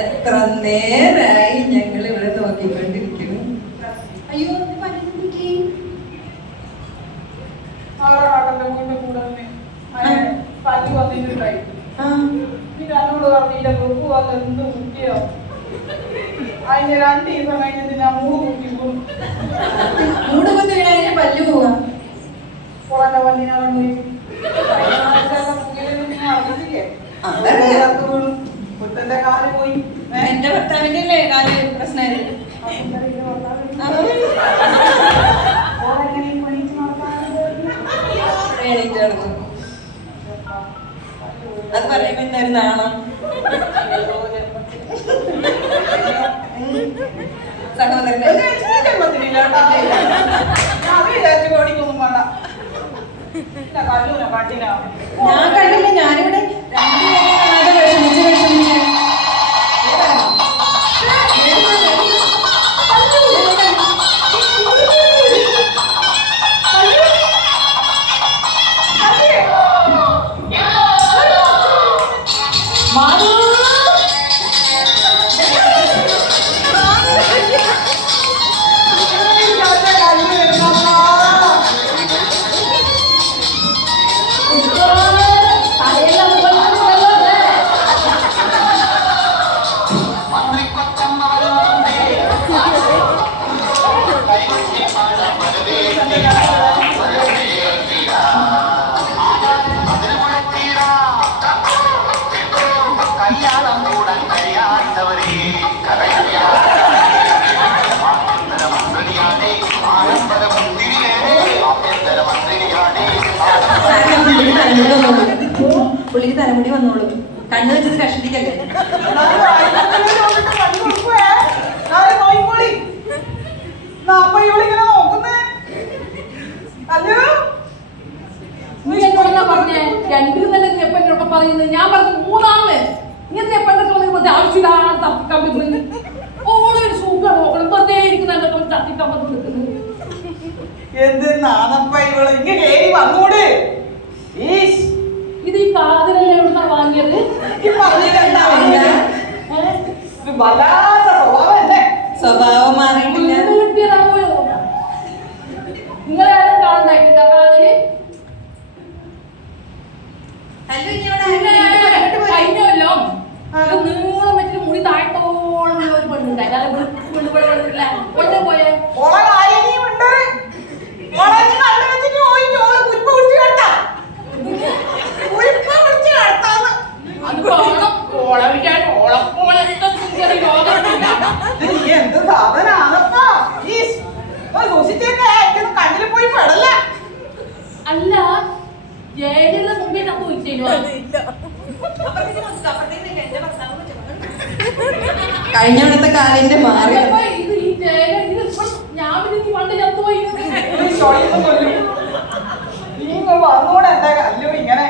എത്ര നേരായി ഞങ്ങൾ ഇവിടെ നോക്കിക്കൊണ്ടിരിക്കുന്നു. അയ്യോ അതിന് 2 ദിവസം കഴിഞ്ഞിട്ട് ഞാൻ 3 കുട്ടിക്കും പല്ലു പോവാ പുറത്തെ പല്ലിനെ മുത്തന്റെ കാല് പോയി. എന്റെ ഭർത്താവിന്റെ അല്ലേ കാല് പ്രശ്നമായിരുന്നു. അത് പറയുമ്പോ എന്തായിരുന്നു നാണം? സഹോദരൻ ഞാൻ കണ്ടില്ല. ഞാനിവിടെ വിഷമിച്ച് പുള്ളിക്ക് തലമുടി വന്നോളൂ. കണ്ണു വെച്ചത് കഷ്ടിക്കല്ലേ. പറയുന്നത് ഞാൻ പറഞ്ഞു 3 ആള് ഇങ്ങനത്തെ എപ്പോഴൊക്കെ ആവശ്യമില്ലാതെ തർക്കിക്കാൻ പറ്റുന്നത്. ഓളൊരു സുഖം നോക്കണം. വെറുതെ ഇരിക്കുന്ന തർക്കിക്കാൻ പറ്റുന്നത്. ഇത് ഈ കാതിലല്ലേ എവിടുന്നാ വാങ്ങിയത്? സ്വഭാവം മാറിയിട്ടില്ല. നിങ്ങളെ കാണണ്ടായിട്ടില്ല കാതില്. കഴിഞ്ഞല്ലോ നീളം വെച്ചിട്ട് മുടി താഴത്തോളം ഒരു പെണ്ണുണ്ടായി. അല്ല പെണ്ണുപിടില്ല കൊണ്ടു പോയേ അത് കാണണം. ഓളവിക്കാൻ ഓളപ്പോലെ എന്ത് സാധനാണപ്പാ. കണ്ണിൽ പോയി പെടല്ല. അല്ല ജയിലിന്റെ മുമ്പേ നമുക്ക് കഴിഞ്ഞത്തെ കാലിന്റെ മാറി ഇത് ഈ ഞാൻ പിന്നെ പണ്ട് ചത്തുപോയി. ഇങ്ങനെ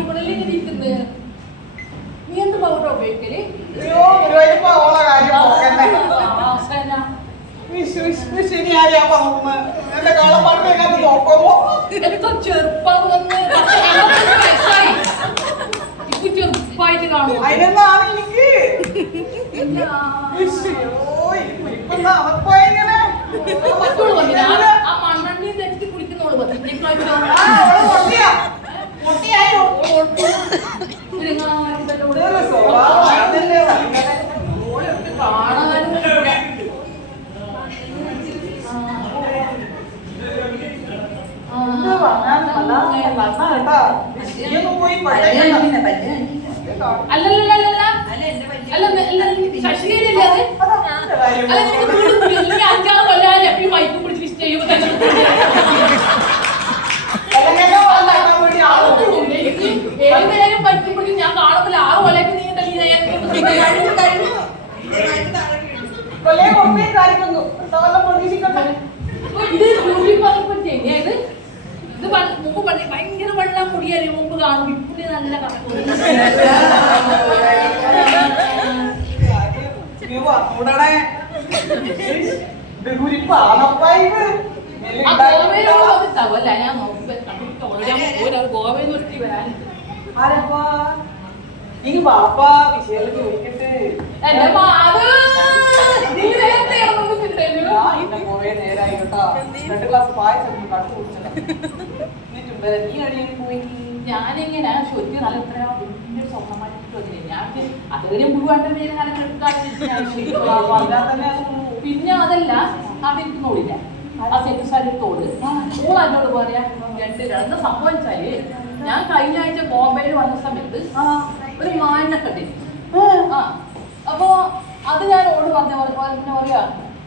ഇവിടെ ഇരിക്കുന്നത്. നീ എന്ത് പൗഡർ ഉപയോഗിക്കല്? എത്ര ചെറുപ്പം ഇപ്പൊ ചെറുപ്പായിട്ട് കാണും. അതിനെന്താണ് എനിക്ക് ആ മണ്ണെണ്ണി തെറ്റി കുടിക്കുന്നോളൂ. അല്ലല്ല ശശികേരല്ലേ അത്? അല്ല 5-6 കൊല്ലാതെ എപ്പോഴും വൈപ്പ് പിടിച്ച് ഇഷ്ടം ചെയ്യുമ്പോ ഏത് നേരം വൈപ്പ് പിടിച്ച് ഞാൻ കാണുമ്പോൾ 6 കൊല്ലം നീ കൊല്ലയെ കൊണ്ടേ കാണിക്കുന്നു വല്ലതും പ്രതീക്ഷിക്കട്ടെ. ഇത് ബ്യൂട്ടി പാർലർ പറ്റിയേ ഇത് ഇത് മുമ്പ് പണ്ട് ഭയങ്കര വെള്ളം മുടിയാലേ മുമ്പ് കാണും ഇപ്പുള്ളി നല്ല കണക്കൂടി അല്ല ഞാൻ ഗോവയിൽ നിർത്തി വരാൻ ബാപ്പാ വിഷയം ചോദിക്കട്ടെ. എന്റെ മാത് നീ നേരത്തെ പോവേ നേരായി കേട്ടോ. 2 ഗ്ലാസ് പായസം കടന്നു കുടിച്ചതാ. നീ അടിയിൽ പോയി. ഞാനിങ്ങനെ ശുദ്ധി നല്ല എത്രയോ വലിയൊരു സ്വപ്നമായിട്ട് വെച്ചില്ലേ ഞാൻ അതുവരെ മുഴുവൻ പേര് നല്ല പിന്നെ അതല്ല അതെനിക്ക് നോടില്ല ആ സെക്രട്ടറി തോട് സ്കൂൾ എന്നോട് പറയാ രണ്ട് സംഭവിച്ചാല് ഞാൻ കഴിഞ്ഞ ആഴ്ച ബോംബെയിൽ വന്ന സമയത്ത് ഒരു മാനിനെ കണ്ടി ആ അപ്പൊ അത് ഞാൻ ഓട് പറഞ്ഞ പിന്നെ പറയാ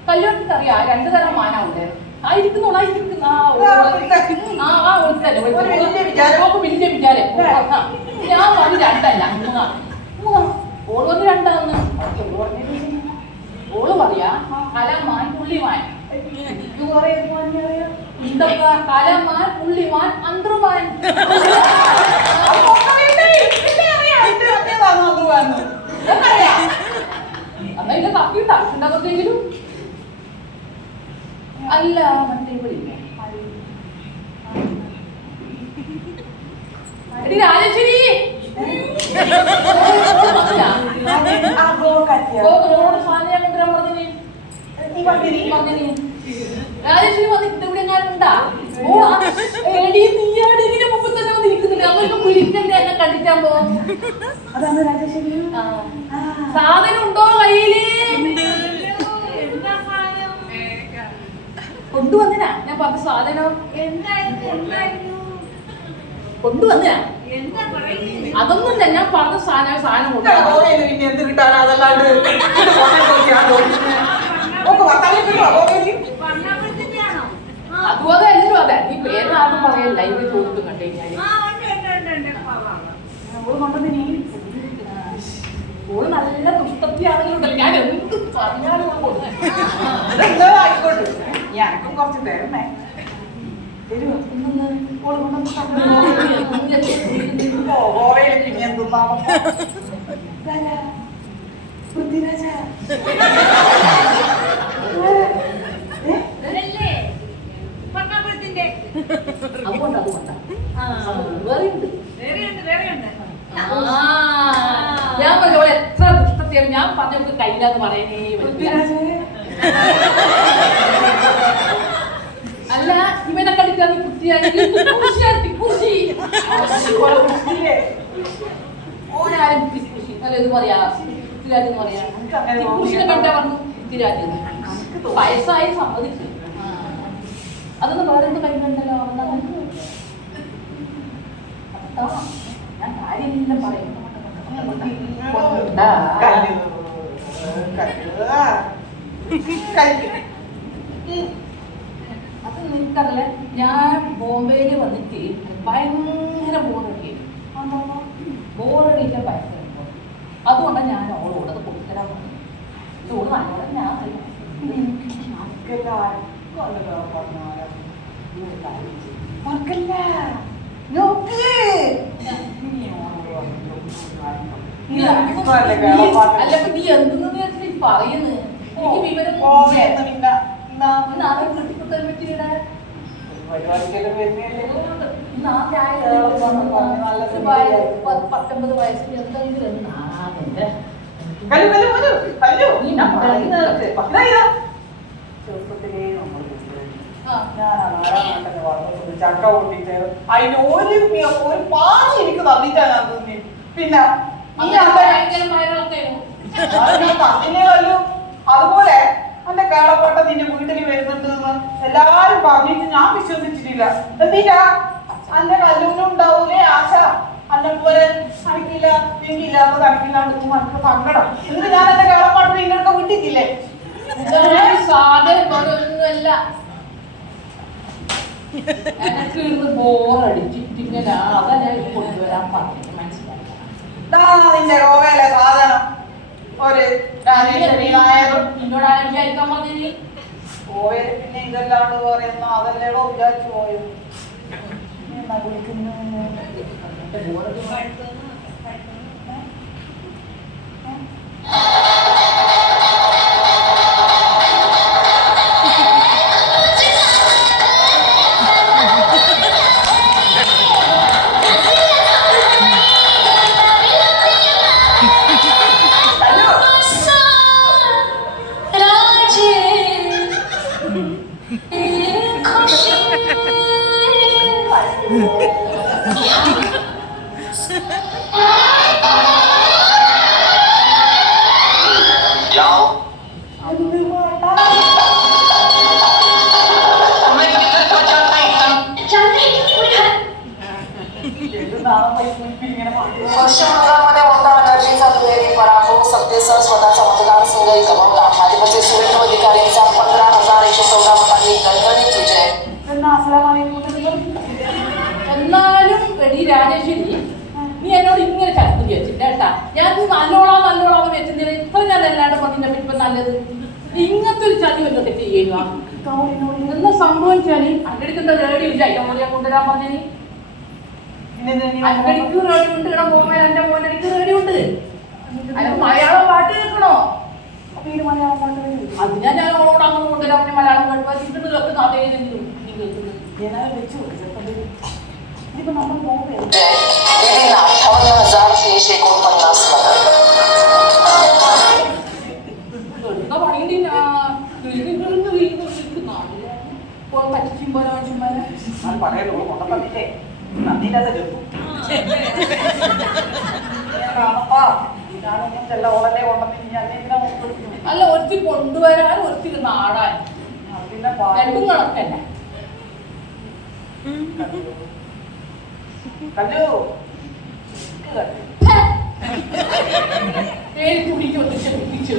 കല്യാണത്തിന് അറിയാം 2 തരം മാനാവുണ്ടേ ആയിരിക്കുന്നോളാ ഇരിക്കുന്ന വലിയ വിചാരം ഞാൻ പറഞ്ഞു 2 അല്ല 3 ഓള് വന്ന് 2 ആന്ന് ഓള് പറയാ കലമാൻ പുള്ളിമാൻ ഇതൊക്കെ കലമാൻ പുള്ളിമാൻ അന്തർമാൻ എന്നാ ഇല്ല തപ്പിട്ട ഉണ്ടാകത്തെങ്കിലും അല്ല മറ്റേ എടി രാജേശ്വരി രാജേശ്വരി വന്നിട്ട് ഇവിടെ ഉണ്ടാ എടി നീയാട് ഇതിന് മുമ്പ് തന്നെ വന്നിരിക്കുന്നില്ല അവർക്ക് വിളിക്കണ്ടേ എന്നെ കണ്ടിട്ടാകുമ്പോ സാധനം ഉണ്ടോ കയ്യില് കൊണ്ടുവന്നിനാ ഞാൻ പറഞ്ഞ സാധനം കൊണ്ടുവന്നിനാ അതൊന്നുമില്ല ഞാൻ പറഞ്ഞ സാധനം എന്ത് കിട്ടാനാ അതല്ലാണ്ട് അതുപോലെ എല്ലാവരും അതെ ഈ പേരാരും പറയല്ല ഇവര് ചോദിക്കും കണ്ടു കഴിഞ്ഞാല് ഓള് നല്ല ദുഷ്ടത്തിയാണെങ്കിലും ഞാൻ എന്ത് പറഞ്ഞാലും ആയിക്കോട്ടെ ഞാനൊക്കെ കുറച്ച് തരണേ ഗോവയില് പിന്നെ എന്തുന്നാമോ പൃഥ്വിരാജ അതുകൊണ്ട് ഞാൻ പറഞ്ഞു എത്ര ദുഷ്ടത്തിയാണ് ഞാൻ പറഞ്ഞത് കയ്യിലാന്ന് പറയണേ അല്ല ഇവനെ കളിക്കാൻ ഓനാരും കുശി അല്ല ഇത് പറയാ പൃഥ്വിരാജ് എന്ന് പറയാ കുശിനെ കണ്ടാ പറഞ്ഞു പൃഥ്വിരാജ് വയസ്സായി സമ്മതിച്ചു അതൊന്നും വേറെ എന്ത് കയ്യിലുണ്ടല്ലോ ഞാൻ കാര്യമില്ല പറയും അത് നിനക്കറിയില്ല ഞാൻ ബോംബെയിൽ വന്നിട്ട് ഭയങ്കര ബോറടിക്കാൻ ഭയങ്കര അതുകൊണ്ടാണ് ഞാൻ ഓളോട് അത് കൊടുത്തരാൻ പറഞ്ഞു ചോറ് നല്ലോണം ഞാൻ അല്ല നീ എന്തെന്ന് പറയുന്നു എനിക്ക് വിവരം പറ്റിയുടെ 19 വയസ്സിൽ എന്തെങ്കിലും ചക്ക പൊട്ടിട്ട് അതിന് ഒരു പാതി എനിക്ക് തന്നിട്ടാണ് തോന്നി. പിന്നെ അതുപോലെ എന്റെ കേളപ്പെട്ട നിന്റെ വീട്ടിൽ വരുന്നുണ്ട് എല്ലാരും പറഞ്ഞിട്ട് ഞാൻ വിശ്വസിച്ചിട്ടില്ല. എന്തിനാ അന്റെ കല്ലൂരും ഉണ്ടാവൂലേ ആശ അന്നെ പോലെ അടിക്കില്ല എനിക്കില്ലാത്ത തടിക്കില്ലാണ്ട് എനിക്ക് സങ്കടം. എന്നിട്ട് ഞാൻ എന്റെ കേളപ്പാട്ട് നിങ്ങളൊക്കെ വിട്ടിട്ടില്ലേ? സാധനമൊന്നുമല്ല എനിക്ക് ഇരുന്ന് ബോറടിച്ചിട്ടിങ്ങനെ അതാ ഞാൻ കൊണ്ടുവരാൻ പറഞ്ഞു മനസ്സിലായി. നിന്റെ ഗോവയിലെ സാധനം ഒരു രാജേശ്വരി നായർ നിന്നോട് ആലോചിക്കാൻ പറഞ്ഞിനി പോയത്. പിന്നെ ഇതല്ലാണ്ട് പറയുന്ന അതല്ലേടോ വിചാരിച്ചു പോയത്. എന്നാ വിളിക്കുന്നു पश्चिम बंगालमध्ये ममता बॅनर्जींचा दुहेरी पराभव, सत्तेसह स्वतःचा मतदारसंघही गमावला. भाजपचे 96 अधिकाऱ्यांचा 15,114 मतांनी दणदणीत विजय. എന്നാലും എടി രാജേശ്വരി നീ എന്നോട് ഇങ്ങനെ ചത്തു വെച്ചിട്ട് കേട്ടാ ഞാൻ നല്ലോളാന്ന് വെച്ചിട്ട് ഇപ്പൊ ഞാൻ എല്ലാവരുടെ പതിന്റെ ഇപ്പൊ നല്ലത് ഇങ്ങനത്തെ ഒരു ചതി വല്ലതൊക്കെ ചെയ്യുക എന്നാ സംഭവിച്ചാല് അങ്കടിക്കുന്ന റേഡിയോ ഇല്ല അതിനെ കൊണ്ടുവരാൻ പറഞ്ഞേ അങ്കടിക്ക് റേഡിയോ ഉണ്ട് ഇവിടെ പോകുമ്പോൾ എന്റെ മോനടിക്ക് റേഡിയോ ഉണ്ട് അതിന് മലയാളം പാട്ട് കേൾക്കണോ അതിനാ ഞാൻ അവളോട് അങ്ങനെ കൊണ്ടുവരാൻ പറഞ്ഞ മലയാളം പാട്ട് വായിച്ചിട്ട് കേൾക്കുന്ന അതേ നീ കേൾക്കുന്നത് വെച്ചു विधींना 58,349 അല്ല ഒരുത്തി കൊണ്ടുവരാൻ ഒരുത്തി നാടാൻ രണ്ടും കണക്കല്ല പേര് കുടിക്ക് ഒന്നിച്ച് പിടിച്ചു